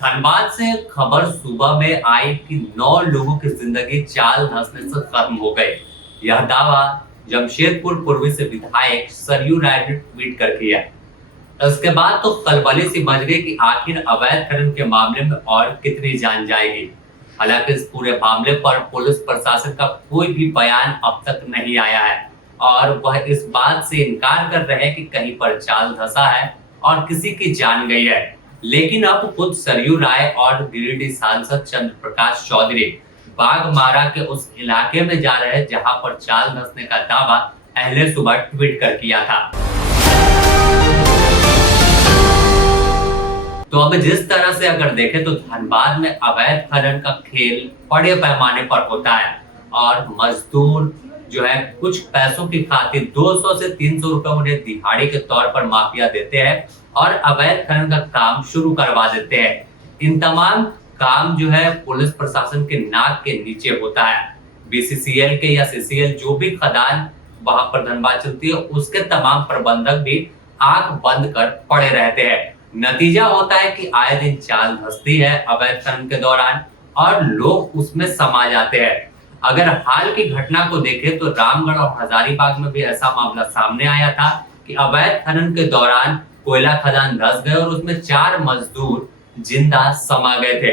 धनबाद से खबर सुबह में आई कि 9 लोगों की जिंदगी चाल धंसने से खत्म हो गई। यह दावा जमशेदपुर पूर्वी से विधायक सरयू राय ने ट्वीट कर किया। इसके बाद तो खलबली सी मच गई कि आखिर अवैध खनन के मामले में और कितनी जान जाएगी। हालांकि इस पूरे मामले पर पुलिस प्रशासन का कोई भी बयान अब तक नहीं आया है और वह इस बात से इनकार कर रहे हैं कि कहीं पर चाल धंसा है और किसी की जान गई है। लेकिन अब खुद सरयू राय और गिरिडीह सांसद चंद्र प्रकाश चौधरी बाघमारा के उस इलाके में जा रहे हैं जहां पर चाल धंसने का दावा अहले सुबह ट्वीट कर किया था। तो अब जिस तरह से अगर देखें तो धनबाद में अवैध खनन का खेल बड़े पैमाने पर होता है और मजदूर जो है कुछ पैसों की खातिर 200 से 300 रुपए उन्हें दिहाड़ी के तौर पर माफिया देते हैं और अवैध खनन का काम शुरू करवा देते हैं। इन तमाम काम जो है पुलिस प्रशासन के नाक के नीचे होता है। बीसीसीएल के या सीसीएल जो भी खदान वहां पर धनबाद चलती है उसके तमाम प्रबंधक भी आंख बंद कर पड़े रहते हैं। नतीजा होता है कि आए दिन चाल धंसती है अवैध खनन के दौरान और लोग उसमें समा जाते हैं। अगर हाल की घटना को देखें तो रामगढ़ और हजारीबाग में भी ऐसा मामला सामने आया था कि अवैध खनन के दौरान कोयला खदान धंस गए और उसमें 4 मजदूर जिंदा समा गए थे।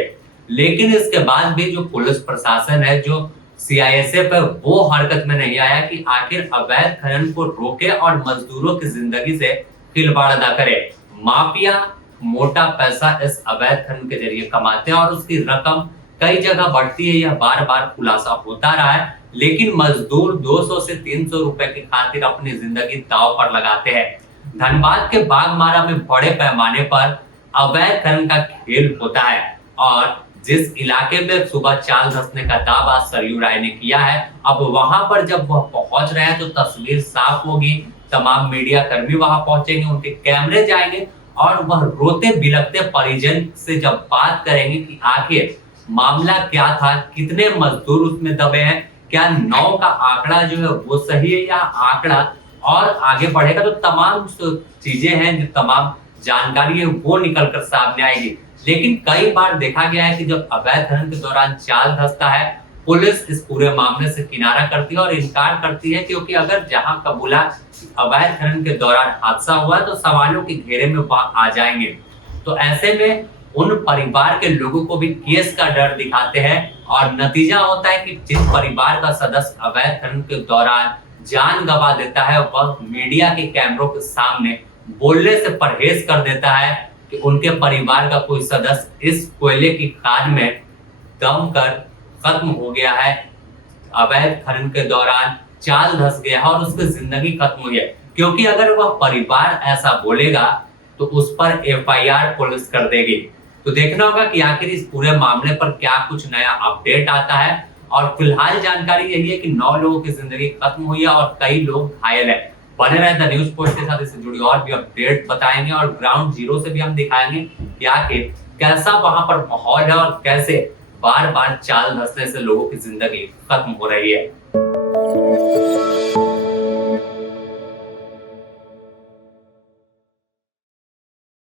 लेकिन इसके बाद भी जो पुलिस प्रशासन है, जो सीआईएसएफ है, वो हरकत में नहीं आया कि आखिर अवैध खनन को रोके और मजदूरों की जिंदगी से खिलवाड़ न करे। माफिया मोटा पैसा इस अवैध खनन के जरिए कमाते हैं और उसकी रकम कई जगह बढ़ती है। यह बार बार खुलासा होता रहा है, लेकिन मजदूर 200 से 300 रुपए की खातिर अपनी जिंदगी दांव पर लगाते हैं। धनबाद के बाघमारा में बड़े पैमाने पर अवैध खनन का खेल होता है और जिस इलाके में सुबह चाल धंसने का दावा सरयू राय ने किया है, अब वहां पर जब वह पहुंच रहे हैं तो तस्वीर साफ होगी। तमाम मीडिया कर्मी वहां पहुंचेंगे, उनके कैमरे जाएंगे और वह रोते बिलखते परिजन से जब बात करेंगे कि आखिर मामला क्या था, कितने मजदूर उसमें दबे हैं, क्या 9 का आंकड़ा जो है वो सही है या आंकड़ा और आगे बढ़ेगा, तो तमाम चीजें हैं, जो तमाम जानकारी है वो निकल कर सामने आएगी। लेकिन कई बार देखा गया है कि जब अवैध खनन के दौरान चाल धंसता है, पुलिस इस पूरे मामले से किनारा करती है और इनकार करती है, क्योंकि अगर जहां कबूला अवैध खनन के दौरान हादसा हुआ तो सवालों के घेरे में आ जाएंगे। तो ऐसे में उन परिवार के लोगों को भी केस का डर दिखाते हैं और नतीजा होता है कि जिस परिवार का सदस्य अवैध खनन के दौरान जान गंवा देता है वह मीडिया के कैमरों के सामने बोलने से परहेज कर देता है कि उनके परिवार का कोई सदस्य इस कोयले की खान में दम कर खत्म हो गया है, अवैध खनन के दौरान चाल धंस गया है और उसकी जिंदगी खत्म हुई है। क्योंकि अगर वह परिवार ऐसा बोलेगा तो उस पर एफआईआर पुलिस कर देगी। तो देखना होगा कि आखिर इस पूरे मामले पर क्या कुछ नया अपडेट आता है। और फिलहाल जानकारी यही है कि 9 लोगों की जिंदगी खत्म हुई है और कई लोग घायल है। बने रहे द न्यूज पोस्ट के साथ, इससे जुड़ी और भी अपडेट बताएंगे और ग्राउंड जीरो से भी हम दिखाएंगे कि आखिर कैसा वहां पर माहौल है और कैसे बार बार चाल धंसने से लोगों की जिंदगी खत्म हो रही है।